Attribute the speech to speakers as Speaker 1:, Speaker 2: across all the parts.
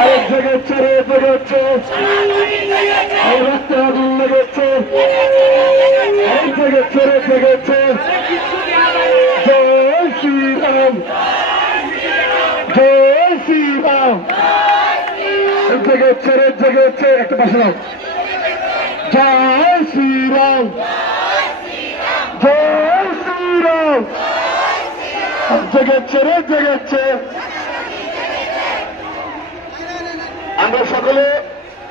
Speaker 1: আরেক জেগেছে রে জেগেছে এই রাস্তায় আগুন লেগেছে এই জেগেছে রে জেগেছে জয় শ্রীরাম। জয় শ্রীরাম। এই জেগেছে রে জেগেছে একটা পাশে নাও আমরা সকলে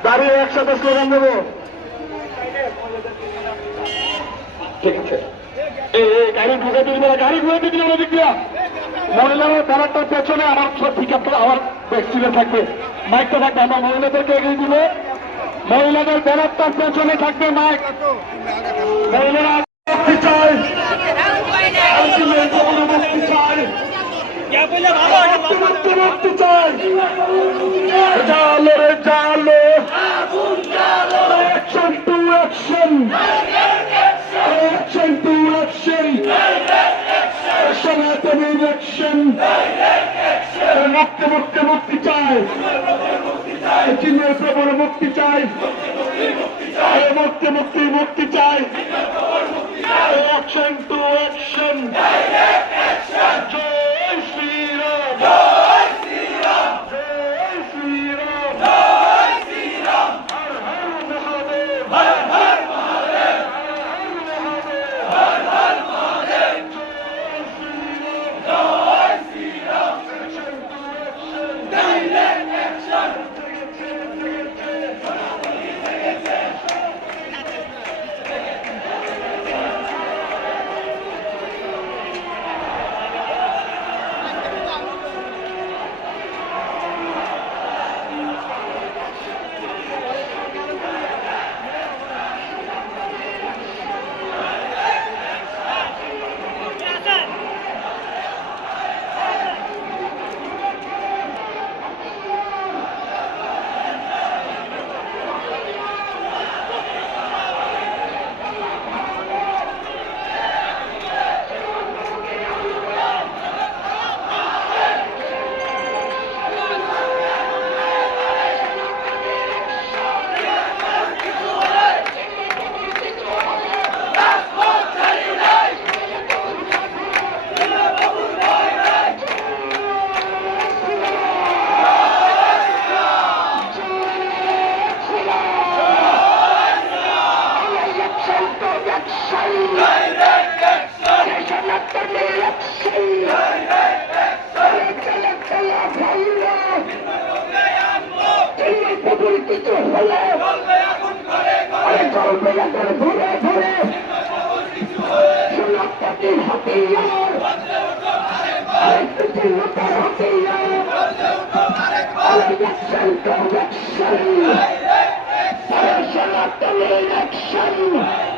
Speaker 1: দাঁড়িয়ে একসাথে স্লোগান দেবো। ঠিক আছে। গাড়ি ঢুকে গাড়ি ঢুকে মহিলারা ব্যানারটার পেছনে আমার ঠিক আছে আমার সিলে থাকবে। মাইকটা থাকবে আমার মহিলাদেরকে এগিয়ে দিবে। মহিলাদের ব্যানারটার পেছনে থাকবে মাইক। মহিলারা সনাতনী অ্যাকশন মুক্তি মুক্তি মুক্তি চাই। চীনের প্রবল মুক্তি চাই। মুক্তি মুক্তি মুক্তি চাই। পরিচিত হলে চলবে এখন ঘুরে ঘুরে সোনাপাতি হাতিয়ার পৃথিবীটার হাতিয়ার অ্যাকশন আরে সনাতনী জয়